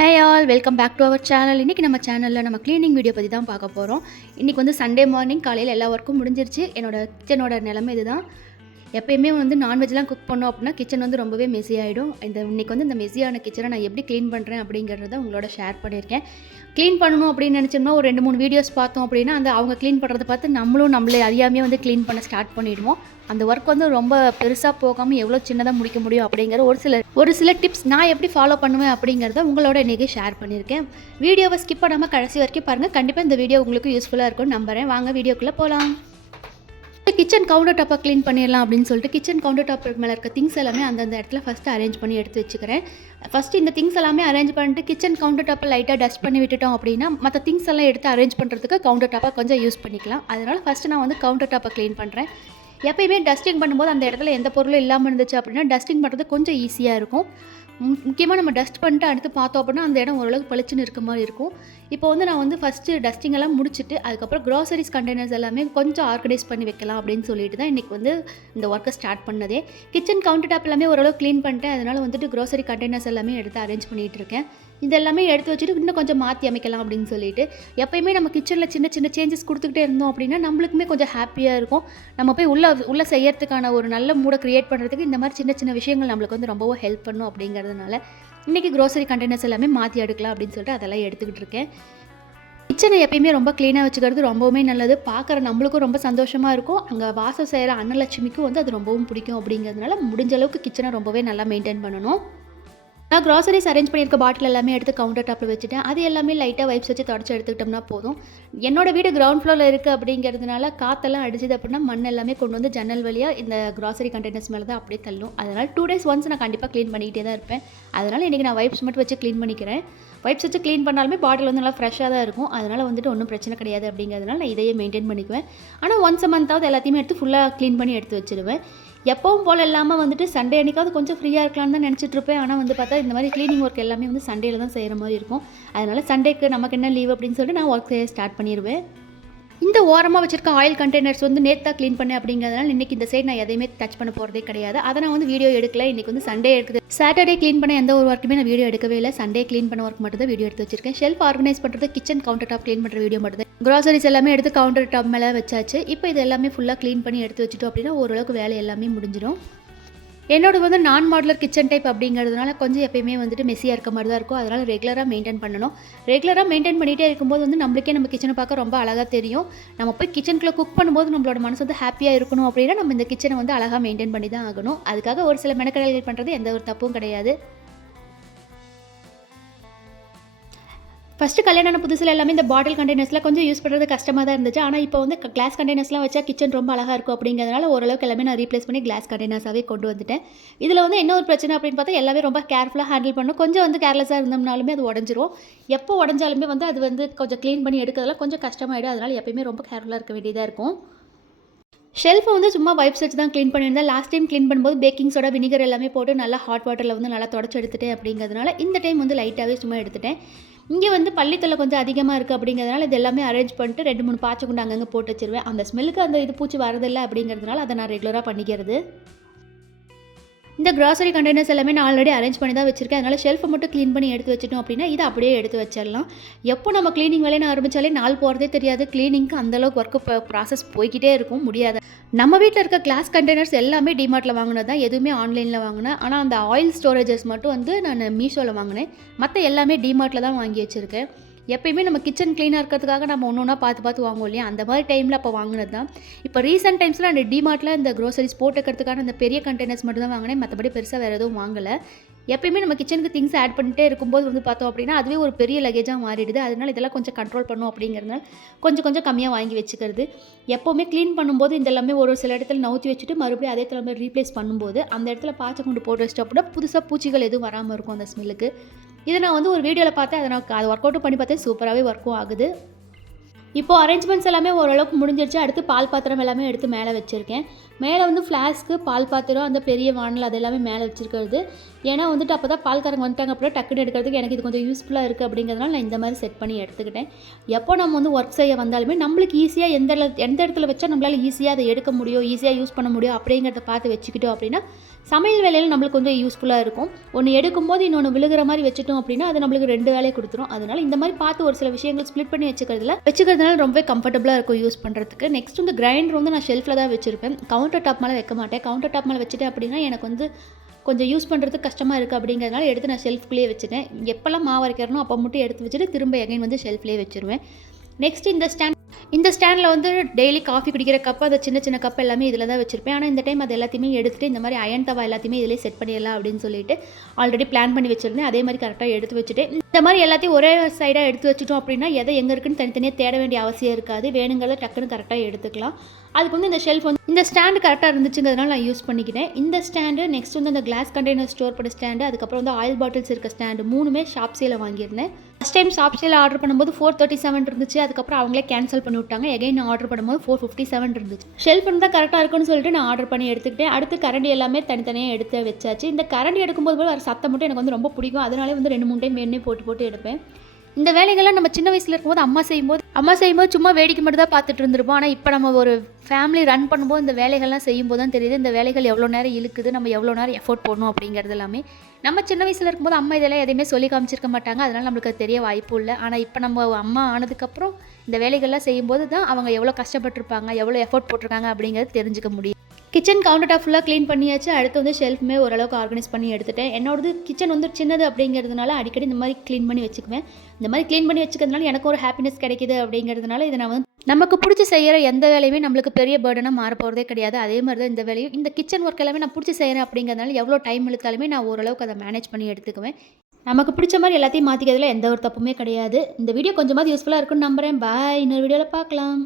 Hey all welcome back to our channel. இன்றைக்கி நம்ம சேனலில் நம்ம க்ளீனிங் வீடியோ பற்றி தான் பார்க்க போகிறோம். இன்றைக்கி வந்து சண்டே மார்னிங் காலையில் எல்லா ஒர்க்கும் முடிஞ்சிருச்சு. கிச்சனோட நிலைமை இது தான். எப்போயுமே வந்து நான்வெஜ்லாம் குக் பண்ணோம் அப்படின்னா கிச்சன் வந்து ரொம்பவே மெஸி ஆகிடும். இன்றைக்கி வந்து இந்த மெஸியான கிச்சனை நான் எப்படி க்ளீன் பண்ணுறேன் அப்படிங்கிறத உங்களோட ஷேர் பண்ணியிருக்கேன். க்ளீன் பண்ணணும் அப்படின்னு நினச்சோம்னா ஒரு 2-3 வீடியோஸ் பார்த்தோம் அப்படின்னா அவங்க க்ளீன் பண்ணுறத பார்த்து நம்மளே அறியாமையே வந்து க்ளீன் பண்ண ஸ்டார்ட் பண்ணிவிடுவோம். அந்த ஒர்க் வந்து ரொம்ப பெருசாக போகாமல் எவ்வளோ சின்னதாக முடிக்க முடியும் அப்படிங்கிற ஒரு சில டிப்ஸ் நான் எப்படி ஃபாலோ பண்ணுவேன் அப்படிங்கிறத உங்களோட இன்றைக்கி ஷேர் பண்ணியிருக்கேன். வீடியோவை ஸ்கிப் பண்ணாமல் கடைசி வரைக்கும் பாருங்கள். கண்டிப்பாக இந்த வீடியோ உங்களுக்கு யூஸ்ஃபுல்லாக இருக்கும்னு நம்புகிறேன். வாங்க வீடியோக்குள்ளே போகலாம். கிச்சன் கவுண்டர் டாப்பை க்ளீன் பண்ணிடலாம் அப்படின்னு சொல்லிட்டு கிச்சன் கவுண்டர் டாப் மேலே இருக்க திங்ஸ் எல்லாமே அந்தந்த இடத்துல ஃபஸ்ட்டு அரேஞ்ச் பண்ணி எடுத்து வச்சுக்கிறேன். ஃபஸ்ட்டு இந்த திங்ஸ் எல்லாமே அரேஞ்ச் பண்ணிட்டு கிச்சன் கவுண்டர் டாப்பை லைட்டாக டஸ்ட் பண்ணி விட்டுட்டோம் அப்படின்னா மற்ற திங்ஸ் எல்லாம் எடுத்து அரேஞ்ச் பண்ணுறதுக்கு கவுண்டர் டாப்பை கொஞ்சம் யூஸ் பண்ணிக்கலாம். அதனால் ஃபஸ்ட்டு நான் வந்து கவுண்டர் டாப்பை க்ளீன் பண்ணுறேன். எப்பயுமே டஸ்டிங் பண்ணும்போது அந்த இடத்துல எந்த பொருளும் இல்லாமல் இருந்துச்சு அப்படின்னா டஸ்டிங் பண்ணுறது கொஞ்சம் ஈஸியாக இருக்கும். முக்கியமாக நம்ம டஸ்ட் பண்ணிட்டு அடுத்து பார்த்தோம் அப்படின்னா அந்த இடம் ஓரளவுக்கு பளிச்சுன்னு இருக்க மாதிரி இருக்கும். இப்போ வந்து நான் வந்து ஃபஸ்ட்டு டஸ்டிங் எல்லாம் முடிச்சுட்டு அதுக்கப்புறம் க்ராசரிஸ் கண்டெய்னர்ஸ் எல்லாமே கொஞ்சம் ஆர்கனைஸ் பண்ணி வைக்கலாம் அப்படின்னு சொல்லிட்டு தான் இன்றைக்கி வந்து இந்த ஒர்க்கை ஸ்டார்ட் பண்ணதே. கிச்சன் கவுண்டர் டாப் எல்லாமே ஓரளவு க்ளீன் பண்ணிட்டேன். அதனால் வந்துட்டு க்ராசரி கண்டெய்னர்ஸ் எல்லாமே எடுத்து அரேஞ்ச் பண்ணிகிட்டு இருக்கேன். இதெல்லாமே எடுத்து வச்சுட்டு இன்னும் கொஞ்சம் மாற்றி அமைக்கலாம் அப்படின்னு சொல்லிட்டு எப்போயுமே நம்ம கிச்சனில் சின்ன சின்ன சேஞ்சஸ் கொடுத்துக்கிட்டே இருந்தோம் அப்படின்னா நம்மளுக்குமே கொஞ்சம் ஹாப்பியாக இருக்கும். நம்ம போய் உள்ளே செய்யறதுக்கான ஒரு நல்ல மூடை க்ரியேட் பண்ணுறதுக்கு இந்த மாதிரி சின்ன சின்ன விஷயங்கள் நம்மளுக்கு வந்து ரொம்பவும் ஹெல்ப் பண்ணும் அப்படிங்கிறதுனால இன்றைக்கி க்ரோசரி கண்டெய்னர்ஸ் எல்லாமே மாற்றி எடுக்கலாம் அப்படின்னு சொல்லிட்டு அதெல்லாம் எடுத்துக்கிட்டு இருக்கேன். கிச்சனை எப்பயுமே ரொம்ப க்ளீனாக வச்சுக்கிறது ரொம்பவுமே நல்லது. பார்க்குற நம்மளுக்கும் ரொம்ப சந்தோஷமாக இருக்கும். அங்கே வாசம் செய்கிற அன்னலட்சுமிக்கும் வந்து அது ரொம்பவும் பிடிக்கும். அப்படிங்கிறதுனால முடிஞ்ச அளவுக்கு கிச்சனை ரொம்பவே நல்லா மெயின்டைன் பண்ணணும். நான் க்ராசரிஸ் அரேஞ்ச் பண்ணியிருக்க பாட்டில் எல்லாமே எடுத்து கவுண்டர் டாப்பில் வச்சுட்டேன். அது எல்லாமே லைட்டாக வைப்ஸ் வச்சு தொடச்சி எடுத்துக்கிட்டோம்னா போதும். என்னோடய வீடு கிரவுண்ட் ஃப்ளோரில் இருக்குது அப்படிங்கிறதுனால காற்றெல்லாம் அடிச்சது அப்படின்னா மண் எல்லாமே கொண்டு வந்து ஜன்னல் வழியாக இந்த க்ராசரி கண்டெய்னர்ஸ் மேலே தான் அப்படியே தள்ளும். அதனால் 2 days ஒன்ஸ் நான் கண்டிப்பாக க்ளீன் பண்ணிக்கிட்டே தான் இருப்பேன். அதனால் இன்றைக்கி நான் வைப்ஸ் மட்டும் வச்சு க்ளீன் பண்ணிக்கிறேன். வைப்ஸ் வச்சு க்ளீன் பண்ணாலுமே பாட்டில் வந்து நல்லா ஃப்ரெஷ்ஷாக தான் இருக்கும். அதனால் வந்துட்டு ஒன்றும் பிரச்சனை கிடையாது அப்படிங்கிறதுனால நான் இதையே மெயின்டைன் பண்ணிக்குவேன். ஆனால் ஒன்ஸ் அ மந்த்தாவது எல்லாத்தையுமே எடுத்து ஃபுல்லாக க்ளீன் பண்ணி எடுத்து வச்சுருவேன். எப்பவும் போல் இல்லாமல் வந்துட்டு சண்டே அன்றைக்காவது கொஞ்சம் ஃப்ரீயாக இருக்கலான்னு தான் நினச்சிட்ருப்பேன். ஆனால் வந்து பார்த்தா இந்த மாதிரி க்ளீனிங் ஒர்க் எல்லாமே வந்து சண்டேல தான் செய்கிற மாதிரி இருக்கும். அதனால் சண்டேக்கு நமக்கு என்ன லீவ் அப்படின்னு சொல்லிட்டு நான் ஒர்க் செய்ய ஸ்டார்ட் பண்ணிடுவேன். இந்த ஓரமாக வச்சுருக்க ஆயில் கண்டெய்னர்ஸ் வந்து நேற்று க்ளீன் பண்ணேன் அப்படிங்கிறதுனால இன்றைக்கி இந்த சைடு நான் எதையுமே டச் பண்ண போகிறதே கிடையாது. அதை நான் வந்து வீடியோ எடுக்கல. இன்றைக்கி வந்து சண்டே இருக்குது. சாட்டர்டே க்ளீன் பண்ண எந்த ஒரு ஒர்க்குமே நான் வீடியோ எடுக்கவே இல்லை. சண்டே க்ளீன் பண்ண ஒர்க் மட்டும் தான் வீடியோ எடுத்து வச்சிருக்கேன். ஷெல்ஃப் ஆர்கனைஸ் பண்ணுறது, கிச்சன் கவுண்டர் டாப் க்ளீன் பண்ணுற வீடியோ மட்டும் தான். க்ராசரிஸ் எல்லாமே எடுத்து கவுண்டர் டாப் மேலே வச்சாச்சு. இப்போ இது எல்லாமே ஃபுல்லாக க்ளீன் பண்ணி எடுத்து வச்சுட்டோம் அப்படின்னா ஓரளவுக்கு வேலை எல்லாமே முடிஞ்சிடும். என்னோட வந்து நான் மாடுலர் கிச்சன் டைப் அப்படிங்கிறதுனால கொஞ்சம் எப்பயுமே வந்துட்டு மெஸ்ஸியாக இருக்க மாதிரி தான் இருக்கும். அதனால் ரெகுலராக மெயின்டைன் பண்ணணும். ரெகுலராக மெயின்டைன் பண்ணிகிட்டே இருக்கும்போது வந்து நம்மளுக்கே நம்ம கிச்சனை பார்க்க ரொம்ப அழகாக தெரியும். நம்ம போய் கிச்சனுக்குள்ளே குக் பண்ணும்போது நம்மளோட மனசு வந்து ஹாப்பியாக இருக்கணும் அப்படின்னா நம்ம இந்த கிச்சனை வந்து அழகாக மெயின்டைன் பண்ணி தான் ஆகணும். அதுக்காக ஒரு சில மெனக்கடல்கள் பண்ணுறது எந்த ஒரு தப்பும் கிடையாது. ஃபஸ்ட்டு கல்யாணம் புதுசில் எல்லாமே இந்த பாட்டில் கண்டெய்னர்ஸ்லாம் கொஞ்சம் யூஸ் பண்ணுறது கஷ்டமாக தான் இருந்துச்சு. ஆனால் இப்போ வந்து கிளாஸ் கண்டெய்னர்ஸ்லாம் வச்சா கிச்சன் ரொம்ப அழகாக இருக்கும் அப்படிங்கிறதுனால ஓரளவுக்கு எல்லாமே நான் ரீப்ளேஸ் பண்ணி கிளாஸ் கண்டெய்னர்ஸாகவே கொண்டு வந்துட்டேன். இதில் வந்து என்ன ஒரு பிரச்சனை அப்படின்னு பார்த்தா எல்லாமே ரொம்ப கேர்ஃபுல்லாக ஹேண்டில் பண்ணணும். கொஞ்சம் வந்து கேர்லெஸ்ஸாக இருந்தோம்னாலுமே அது உடஞ்சிரும். எப்போ உடஞ்சாலுமே வந்து அது வந்து கொஞ்சம் க்ளீன் பண்ணி எடுக்கிறதுலாம் கொஞ்சம் கஷ்டமாயிடும். அதனால் எப்பயுமே ரொம்ப கேர்ஃபுல்லாக இருக்க வேண்டியதாக இருக்கும். ஷெல்ஃபை வந்து சும்மா வைப்ஸ் வச்சு தான் க்ளீன் பண்ணியிருந்தேன். லாஸ்ட் டைம் க்ளீன் பண்ணும்போது பேக்கிங் சோடா, வினிகர் எல்லாமே போட்டு நல்லா ஹாட் வாட்டரில் வந்து நல்லா தொடச்சி எடுத்துட்டேன் அப்படிங்கிறதுனால இந்த டைம் வந்து லைட்டாகவே சும்மா எடுத்துட்டேன். இங்கே வந்து பள்ளித்தொல்லை கொஞ்சம் அதிகமாக இருக்குது அப்படிங்கிறதுனால இது எல்லாமே அரேஞ்ச் பண்ணிட்டு 2-3 பாய்ச்ச குண்டு அங்கங்கே போட்டு வச்சிருவேன். அந்த ஸ்மெல்லுக்கு அந்த இது பூச்சி வரதில்லை அப்படிங்கிறதுனால அதை நான் ரெகுலராக பண்ணிக்கிறது. இந்த க்ராசரி கண்டெய்னர்ஸ் எல்லாமே நான் ஆல்ரெடி அரேஞ்ச் பண்ணி தான் வச்சிருக்கேன். அதனால் ஷெல்ஃபை மட்டும் க்ளீன் பண்ணி எடுத்து வச்சிட்டோம் அப்படின்னா இதை அப்படியே எடுத்து வச்சிடலாம். எப்போ நம்ம க்ளீனிங் வேலையை ஆரம்பித்தாலே நாள் போகிறதே தெரியாது. க்ளீனிங்க்கு அந்தளவுக்கு ஒர்க்கு ப்ராசஸ் போய்கிட்டே இருக்கும், முடியாது. நம்ம வீட்டில் இருக்க கிளாஸ் கண்டெய்னர்ஸ் எல்லாமே டிமார்ட்டில் வாங்கினது தான், எதுவுமே ஆன்லைனில் வாங்கினேன். ஆனால் அந்த ஆயில் ஸ்டோரேஜஸ் மட்டும் வந்து நான் மீஷோவில் வாங்கினேன். மற்ற எல்லாமே டிமார்ட்டில் தான் வாங்கி வச்சுருக்கேன். எப்பயுமே நம்ம கிச்சன் க்ளீனாக இருக்கிறதுக்காக நம்ம ஒன்று ஒன்றா பார்த்து வாங்குவோம் இல்லையா, அந்த மாதிரி டைமில் அப்போ வாங்கினது தான். இப்போ ரீசெண்ட் டைம்ஸில் அந்த டிமார்ட்டில் இந்த க்ரோசரிஸ் போட்டுக்கிறதுக்கான அந்த பெரிய கண்டெய்னர்ஸ் மட்டும் தான் வாங்கினேன். மற்றபடி பெருசாக வேறு எதுவும் வாங்கலை. எப்பயுமே நம்ம கிச்சனுக்கு திங்ஸ் ஆட் பண்ணிட்டே இருக்கும்போது வந்து பார்த்தோம் அப்படின்னா அதுவே ஒரு பெரிய லக்கேஜாக மாறிடுது. அதனால் இதெல்லாம் கொஞ்சம் கண்ட்ரோல் பண்ணும் அப்படிங்கிறதுனால கொஞ்சம் கம்மியாக வாங்கி வச்சுக்கிறது. எப்போவுமே க்ளீன் பண்ணும்போது இதெல்லாமே ஒரு சில இடத்துல நவுத்தி வச்சுட்டு மறுபடியும் அதே இடத்துல ரீப்ளேஸ் பண்ணும்போது அந்த இடத்துல பாய்ச்ச கொண்டு போட்டு வச்சிட்டோம் அப்படின்னா புதுசாக பூச்சிகள் எதுவும் வராமல் இருக்கும் அந்த ஸ்மெல்லுக்கு. இதை நான் வந்து ஒரு வீடியோவில் பார்த்தேன். அதை ஒர்க் அவுட்டும் பண்ணி பார்த்தேன். சூப்பராகவே ஒர்க்கும் ஆகுது. இப்போது அரேஞ்ச்மெண்ட்ஸ் எல்லாமே ஓரளவுக்கு முடிஞ்சிருச்சு. அடுத்து பால் பாத்திரம் எல்லாமே எடுத்து மேலே வச்சுருக்கேன். மேலே வந்து ஃப்ளாஸ்க்கு, பால் பாத்திரம், அந்த பெரிய வானல் அது எல்லாமே மேலே வச்சுருக்கிறது. ஏன்னா வந்துட்டு அப்போ தான் பால்காரங்க வந்துட்டாங்க அப்படின்னா டக்குன்னு எடுக்கிறதுக்கு எனக்கு இது கொஞ்சம் யூஸ்ஃபுல்லாக இருக்குது அப்படிங்கிறதுனால நான் இந்த மாதிரி செட் பண்ணி எடுத்துக்கிட்டேன். எப்போ நம்ம வந்து ஒர்க் செய்ய வந்தாலுமே நம்மளுக்கு ஈஸியாக எந்த இடத்துல வச்சா நம்மளால் ஈஸியாக அதை எடுக்க முடியும், ஈஸியாக யூஸ் பண்ண முடியும் அப்படிங்கிறத பார்த்து வச்சுக்கிட்டோம் அப்படின்னா சமையல் வேலையில் நம்மளுக்கு கொஞ்சம் யூஸ்ஃபுல்லாக இருக்கும். ஒன்று எடுக்கும்போது இன்னொன்று விழுகிற மாதிரி வச்சுட்டோம் அப்படின்னா அது நம்மளுக்கு 2 வேலையை கொடுத்துரும். அதனால் இந்த மாதிரி பார்த்து ஒரு சில விஷயங்கள் ஸ்ப்ளிட் பண்ணி வச்சுக்கிறதுனால ரொம்ப கம்ஃபர்டபுளாக இருக்கும் யூஸ் பண்ணுறதுக்கு. நெக்ஸ்ட் வந்து கிரைண்டர் வந்து நான் ஷெல்ஃபில் தான் வச்சுருப்பேன். கவுண்டர் டாப் மேலே வைக்க மாட்டேன். கவுண்டர் டாப் மேலே வச்சுட்டேன் அப்படின்னா எனக்கு வந்து கொஞ்சம் யூஸ் பண்ணுறதுக்கு கஷ்டமாக இருக்குது அப்படிங்கிறதுனால எடுத்து நான் ஷெல்ஃப்குள்ளேயே வச்சுட்டேன். எப்போல்லாம் மாவு அரைக்கிறனோ அப்போ மட்டும் எடுத்து வச்சுட்டு திரும்ப எகைன் வந்து ஷெல்ஃப்லேயே வச்சுருவேன். நெக்ஸ்ட் இந்த ஸ்டாண்டில் வந்து டெய்லி காஃபி குடிக்கிற கப்பு, அந்த சின்ன சின்ன கப் எல்லாமே இதில் தான் வச்சுருப்பேன். ஆனால் இந்த டைம் அது எல்லாத்தையுமே எடுத்துகிட்டு இந்த மாதிரி அயன் தவா எல்லாத்தையுமே இதிலே செட் பண்ணிடலாம் அப்படின்னு சொல்லிட்டு ஆல்ரெடி பிளான் பண்ணி வச்சுருந்தேன். அதே மாதிரி கரெக்டாக எடுத்து வச்சுட்டு இந்த மாதிரி எல்லாத்தையும் ஒரே சைடாக எடுத்து வச்சுட்டோம் அப்படின்னா எதை எங்கே இருக்குன்னு தனித்தனியாக தேட வேண்டிய அவசியம் இருக்காது. வேணுங்கிறத டக்குன்னு கரெக்டாக எடுத்துக்கலாம். அதுக்கு வந்து இந்த ஷெல்ஃப் வந்து இந்த ஸ்டாண்டு கரெக்டாக இருந்துச்சுங்கிறதுனால நான் யூஸ் பண்ணிக்கிட்டேன். இந்த ஸ்டாண்டு, நெக்ஸ்ட் வந்து அந்த கிளாஸ் கண்டெய்னர் ஸ்டோர் பண்ண ஸ்டாண்டு, அதுக்கப்புறம் வந்து ஆயில் பாட்டில்ஸ் இருக்க ஸ்டாண்டு 3மே ஷாப்ஸியில் வாங்கியிருந்தேன். ஃபஸ்ட் டைம் ஷாப்ஸியில் ஆர்டர் பண்ணும்போது 437 இருந்துச்சு. அதுக்கப்புறம் அவங்களே கேன்சல் பண்ணி விட்டாங்க. எகைன் நான் ஆர்டர் பண்ணும்போது 457 இருந்துச்சு. ஷெல்ஃப் இருந்தால் கரெக்டாக இருக்குன்னு சொல்லிட்டு நான் ஆர்டர் பண்ணி எடுத்துக்கிட்டேன். அடுத்து கரண்டி எல்லாமே தனித்தனியாக எடுத்து வச்சாச்சு. இந்த கரண்டி எடுக்கும்போது போல வர சத்தம் மட்டும் எனக்கு வந்து ரொம்ப பிடிக்கும். அதனாலே வந்து 2-3 டைம் வேணுமே போட்டு எடுப்பேன். இந்த வேலைகள்லாம் நம்ம சின்ன வயசில் இருக்கும்போது அம்மா செய்யும்போது சும்மா வேடிக்கை மட்டும் தான் பார்த்துட்டு இருந்திருப்போம். ஆனால் இப்போ நம்ம ஒரு ஃபேமிலி ரன் பண்ணும்போது இந்த வேலைகள்லாம் செய்யும்போது தான் தெரியுது இந்த வேலைகள் எவ்வளோ நேரம் இழுக்குது, நம்ம எவ்வளோ நேரம் எஃபோர்ட் போடணும் அப்படிங்கிறது எல்லாமே. நம்ம சின்ன வயசில் இருக்கும்போது அம்மா இதெல்லாம் எதையுமே சொல்லி காமிச்சிருக்க மாட்டாங்க. அதனால் நம்மளுக்கு அது தெரிய வாய்ப்பு இல்லை. ஆனால் இப்போ நம்ம அம்மா ஆனதுக்கப்புறம் இந்த வேலைகள்லாம் செய்யும்போது தான் அவங்க எவ்வளோ கஷ்டப்பட்டுருப்பாங்க, எவ்வளோ எஃபோர்ட் போட்டிருக்காங்க அப்படிங்கிறது தெரிஞ்சுக்க முடியும். கிச்சன் கவுண்டர் டாப் ஃபுல்லாக க்ளீன் பண்ணியாச்சு. அடுத்து வந்து ஷெல்ஃப்மே ஓரளவுக்கு ஆர்கனைஸ் பண்ணி எடுத்துட்டேன். என்னோடது கிச்சன் வந்து சின்னது அப்படிங்கிறதுனால அடிக்கடி இந்த மாதிரி க்ளீன் பண்ணி வச்சுக்குவேன். இந்த மாதிரி க்ளீன் பண்ணி வச்சுக்கிறதுனால எனக்கு ஒரு ஹாப்பினஸ் கிடைக்கிது அப்படிங்கிறதுனால இதை நான் வந்து நமக்கு பிடிச்சி செய்கிற எந்த வேலையுமே நம்மளுக்கு பெரிய பேர்டனாக மாற போகிறதே கிடையாது. அதே மாதிரி தான் இந்த வேலையும், இந்த கிச்சன் ஒர்க் எல்லாமே நான் பிடிச்சி செய்கிறேன் அப்படிங்கிறதுனால எவ்வளோ டைம் இழுத்தாலுமே நான் ஓரளவுக்கு அதை மேனேஜ் பண்ணி எடுத்துக்குவேன். நமக்கு பிடிச்ச மாதிரி எல்லாத்தையும் மாற்றிக்கிறதுல எந்த ஒரு தப்புமே கிடையாது. இந்த வீடியோ கொஞ்சமாவது யூஸ்ஃபுல்லாக இருக்குன்னு நம்புகிறேன். பாய். இன்னொரு வீடியோவில் பார்க்கலாம்.